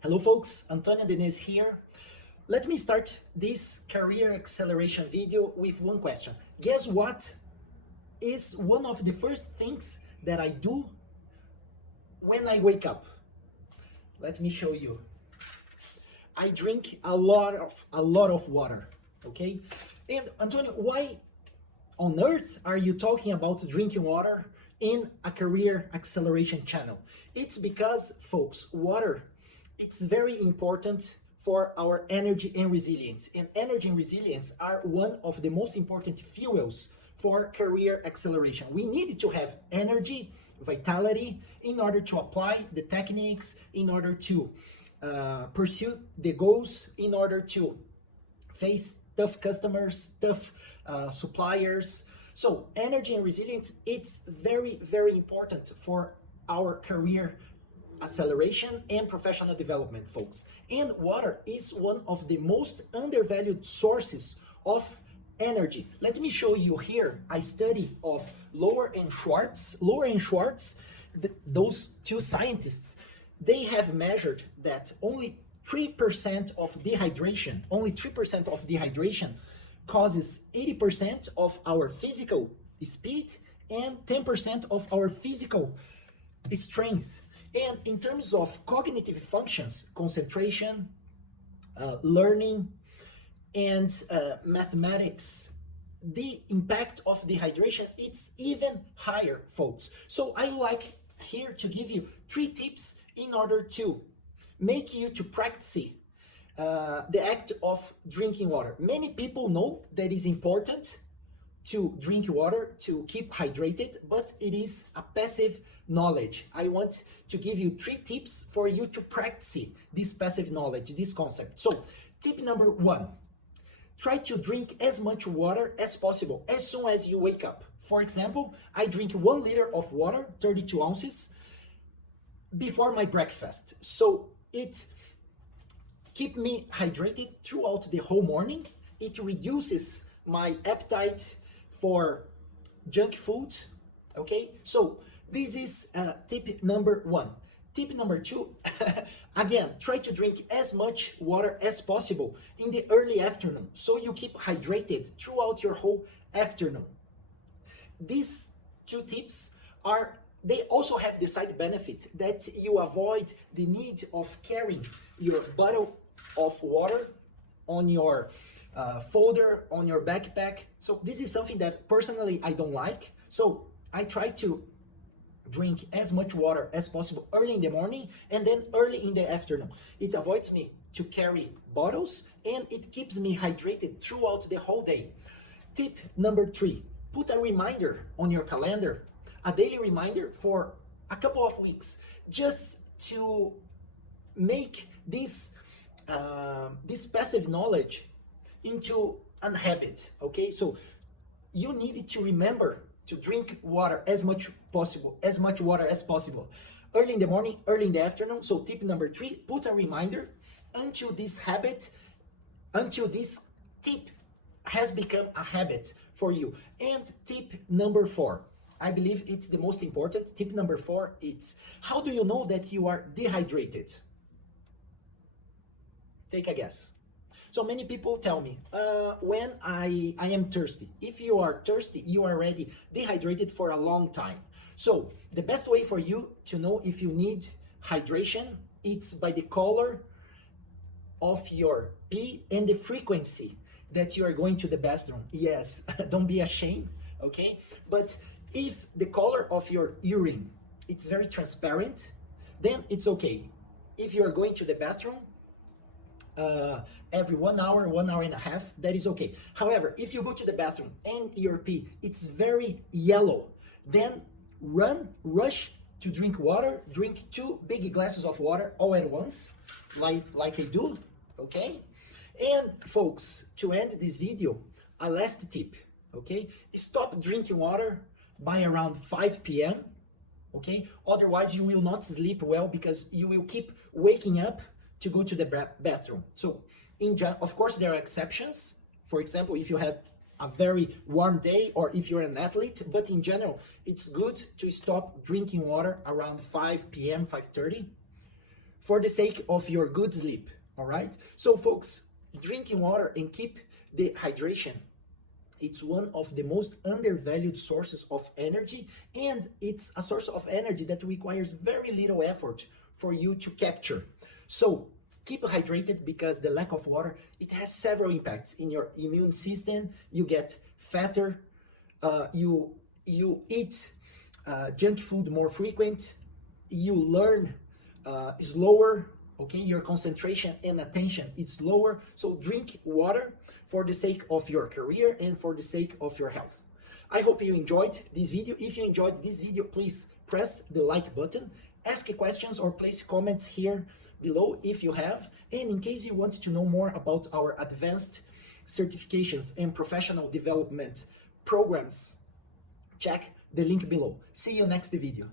Hello folks, Antonio Diniz here. Let me start this career acceleration video with one question. Guess what is one of the first things that I do when I wake up? Let me show you. I drink a lot of water, okay? And Antonio, why on earth are you talking about drinking water in a career acceleration channel? It's because, folks, water, it's very important for our energy and resilience. And energy and resilience are one of the most important fuels for career acceleration. We need to have energy, vitality, in order to apply the techniques, in order to pursue the goals, in order to face tough customers, tough suppliers. So energy and resilience, it's very, very important for our career acceleration and professional development, folks. And water is one of the most undervalued sources of energy. Let me show you here a study of Lower and Schwartz. Lower and Schwartz, those two scientists, they have measured that only 3% of dehydration, causes 80% of our physical speed and 10% of our physical strength. And in terms of cognitive functions, concentration, learning, and mathematics, the impact of dehydration, it's even higher, folks. So I would like here to give you 3 tips in order to make you to practice the act of drinking water. Many people know that it's important to drink water to keep hydrated, but it is a passive knowledge. I want to give you 3 tips for you to practice this passive knowledge, this concept. So tip number 1, try to drink as much water as possible as soon as you wake up. For example, I drink 1 liter of water, 32 ounces, before my breakfast. So it keeps me hydrated throughout the whole morning. It reduces my appetite for junk food, okay? So this is tip number 1. Tip number 2, again, try to drink as much water as possible in the early afternoon, so you keep hydrated throughout your whole afternoon. These 2 tips they also have the side benefit that you avoid the need of carrying your bottle of water on your folder, on your backpack. So this is something that personally I don't like. So I try to drink as much water as possible early in the morning and then early in the afternoon. It avoids me to carry bottles and it keeps me hydrated throughout the whole day. Tip number 3, put a reminder on your calendar, a daily reminder for a couple of weeks, just to make this passive knowledge into a habit, okay? So you need to remember to drink water as much water as possible, early in the morning, early in the afternoon. So tip number 3, put a reminder until this tip has become a habit for you. And tip number 4, I believe it's the most important. Tip number 4, it's how do you know that you are dehydrated? Take a guess. So many people tell me, when I am thirsty. If you are thirsty, you are already dehydrated for a long time. So the best way for you to know if you need hydration, it's by the color of your pee and the frequency that you are going to the bathroom. Yes, don't be ashamed, okay? But if the color of your urine, it's very transparent, then it's okay. If you are going to the bathroom, every 1 hour, 1 hour and a half, that is okay. However, if you go to the bathroom and your pee, it's very yellow, then rush to drink water, drink 2 big glasses of water all at once, like I do, okay? And folks, to end this video, a last tip, okay? Stop drinking water by around 5 p.m., okay? Otherwise, you will not sleep well because you will keep waking up to go to the bathroom. So, of course, there are exceptions. For example, if you had a very warm day or if you're an athlete, but in general, it's good to stop drinking water around 5 p.m., 5:30. for the sake of your good sleep. All right. So folks, drinking water and keep the hydration, it's one of the most undervalued sources of energy, and it's a source of energy that requires very little effort for you to capture. So keep hydrated, because the lack of water, it has several impacts in your immune system. You get fatter, you eat junk food more frequent, you learn slower, okay? Your concentration and attention is lower. So drink water for the sake of your career and for the sake of your health. I hope you enjoyed this video. If you enjoyed this video, please press the like button, ask questions or place comments here below if you have. And in case you want to know more about our advanced certifications and professional development programs, check the link below. See you next video.